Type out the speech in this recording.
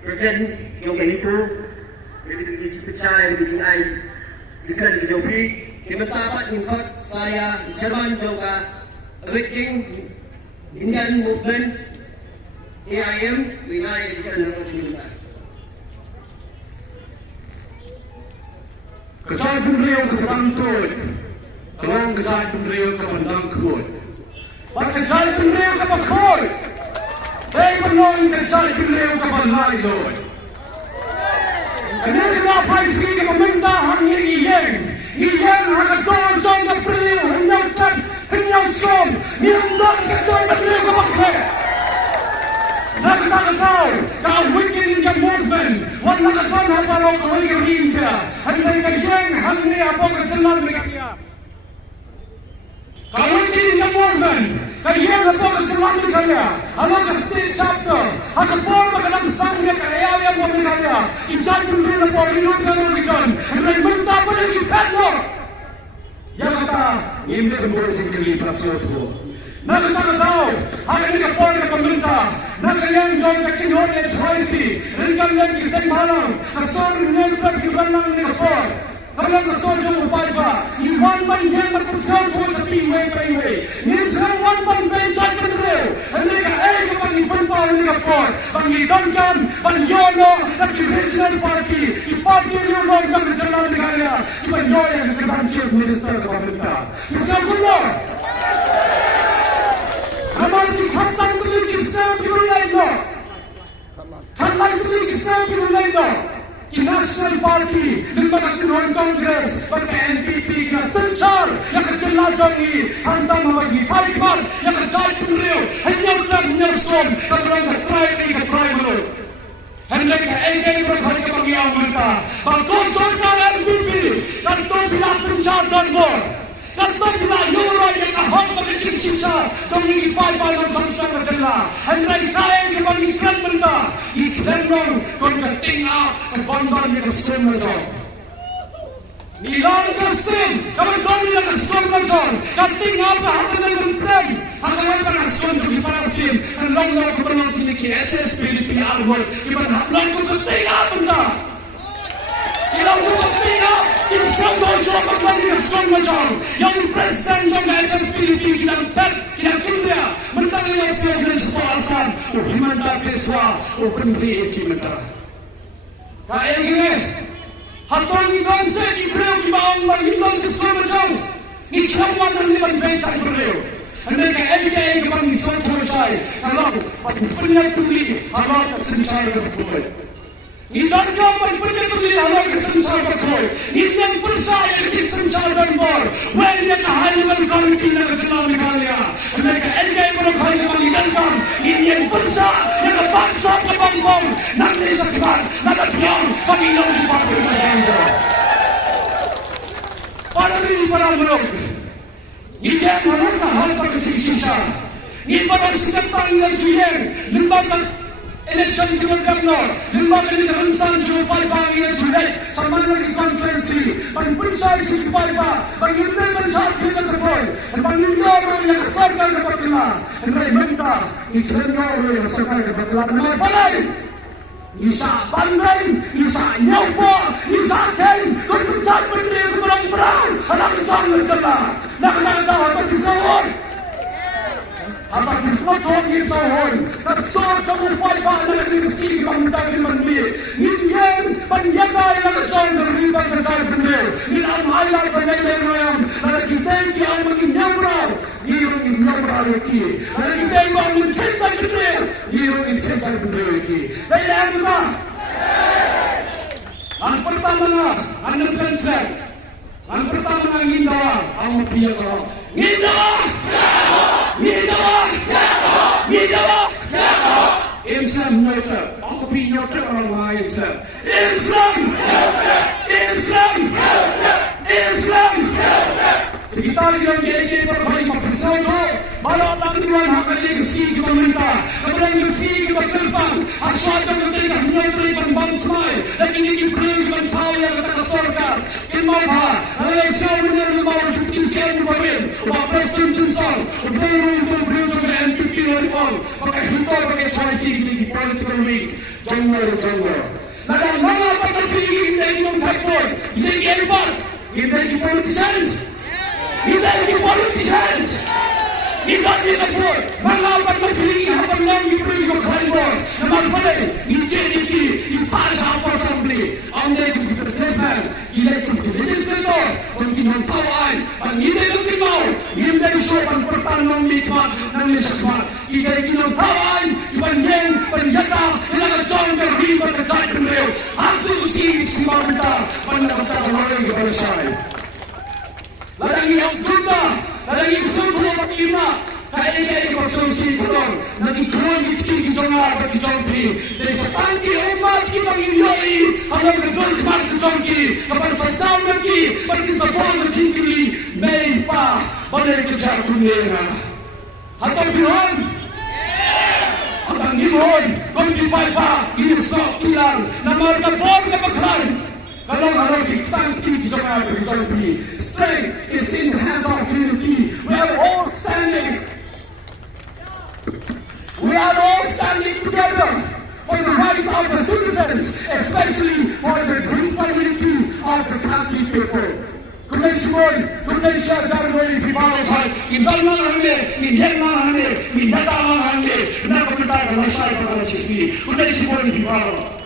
Presiden Jom itu di Pecah di Jingai jika di Jopi Kementerian Inkot saya Chairman Jomka Awakening Indian Movement AIM wilayah jika dengan pemerintah. Kecai penriau ke Bantut, tolong kecai penriau ke Bandangkut. Pak kecai penriau ke Bakut, hei menolong kecai penriau ke Banlaidot. Kenapa paisi ke pemerintahan ini Iyeng hakaton song ke penriau henyau cat henyau som niamdan kecai penriau ke Bakut. Nakataw, ka-awakening Indian movement, wag nakataw na parang awakening ka. Hanggang kasyeng, hanggang ako kasalan ni kanya. Ka-awakening Indian movement, kasyeng ako kasalan ni kanya. Alam ka state chapter, hanggang magalang sangya ka area mo ni kanya. Insay kong rin ako, rinong ka nung ikan. Hanggang menta pa rin ikan mo. Yang kata, hindi ko mo rin kaliprasyon ko. Nakataw, hanggang ikaw na pemerintah, nakayang jom na kinuha ni HYC, ringan lang isang malang, kasor rin kinuha lang ni Kapor. Hanggang kasor jom upay ba, iwan man yan magpasal ko sa piway. Nimsang wan man benchay kanrew, hindi ka kapag ipanpaw ni Kapor, pangidanggan, panyono, ng Regional Party, ipagdilong ng Regional ni Kanya, ipanyoyan ng Chief Minister ng Pamilta. Kasal ko mo! हमारी खानदान के लिए किसने बिरुलाई दो खानदान के लिए किसने बिरुलाई दो कि नेशनल पार्टी निम्बा किरोन कांग्रेस और एनपीपी का संचार या कचला जोगी खानदान हमारी पारिवार या कचाई पुन्रियो हन्याउट स्कोम कदरों का ट्राई बरो हमने का एक पर घर के बगिया मिलता और दो सरकार एनपीपी कर तो बिना संचार दरबार Kanto bila euro yang ahok menjadi sisa, kami ipai dalam bangsa negara. Henry kaya yang mengikat benda, iklan dong, kau keting up, kebanggaan yang kesukaan macam. Nilang kesin, kami kau yang kesukaan macam, keting up lah hati dengan plan, hati dengan kesukaan jadi parasim, long kebenaran kini HSPDP arwah, kita hamlan kau keting up benda. Kita keting up. Insang dosa pagmandi skol macam yang presiden jom HSPDP kilang pet kilang India mentang yang sebagian sepahasan himanda peswa penri eki mentara kaya gini hatol ni gangse ni breu di bawang himang skol macam ni khawan dan liban bencang breu anda ka eki kepang ni sol thosai kalau penyai tuli halau sencar ke bukan Idan kau berpikir tulis Allah kesencar betul. Idan percaya kesencar dan bor. Wahai high level committee nak kejalan Meghalaya. Mereka enggak berkhidmat dengan idan kau. Idan percaya yang bangsa kebangkong. Nanti sekarang nak diam bagi orang di bawah berkata. Para merok. Idan orang hal berkecil sisa. Idan sekarang yang jilen lembaga election governor, lembaga ni Hansan Jopai Bagi yang Julai, sama lagi konferensi, penpersai si Jopai Bagi, pengirim pensar kita terkoi, pengirim orang yang serkan kebetulan, yang minta, iklan orang yang serkan kebetulan, nama balai, Isa Bandai, Isa Nyopo, Isa Kain, penpersai pendiri berang-berang, anak jangan kelah, nak tahu apa disawon. Apa semua orang ini sahun, tapi semua orang pada negeri mesti dibangun mandiri. Niat penjaga yang kecil dari penjaga benda, ni amalai penjaga yang kita yang menginjau, diurung injau lagi. Kita yang mencintai benda, diurung mencintai benda lagi. Baiklah kita. Yang pertama, anda pensar. Yang pertama ngindawa, awak piye kau? Ngindawa. Imsam neutral. Aku pi neutral orang lain imsam. Kita yang gede berkali berpisah itu, malah tak tuan hak negeri kita minta, kemudian negeri kita terbang, asal kita neutral pembang semai, dan ini kita tahu yang kita kesorkan. Kimapa, Malaysia benar benar bukti saya berin, Presiden Tunsal, baru untuk NPP orang, pakai hitam pakai choice ini political wings. জন্মের জন্য mga pagpapigil hindi yung factor, hindi airport, hindi politicians, hindi politicians. Hindi factor, mga pagpapigil habang lang gipili ko kalibor, naman pala, i-charity, i-para sa assembly, ang negative replacement, elected legislator, kung kinantawaan, ang hindi ng timaw, hindi siya ang pertanong mikmat ng lisakmat, hindi kinantawaan, ibanyan, panjata, ilangatsyong dari, pagkachat ng reo, hanggang usigit si Mamita, panakapagkakaroon ng balasay. Ladang iyong gunda, ladang iyong sungkulo mag-ima, kaya pasungsi ko lang, nag-ikuhan iktig ito nga at ichongki, dahil sa tangki umat kimang inyoi, hanggang nagdol kamang kuchongki, kapag sa taon nagki, pagkin sa buwan ng jingkili, may pa, balay ka siya kunyera. Hatang pinuhan? Hatang inuhon, kung di pa ipa, inusok ilang, na martabor na paghan, kalong-halong iksang iktig ito nga at ichongki. Strength is in the hands of unity. We are all standing together for the rights of the citizens, especially for the green community of the Khasi people. Kunay siya darway pibalokay, indalman hangge, inherman hangge, indataman hangge, na kumita ka lang siya ipagkakachisni. Kunay siya pibalokay.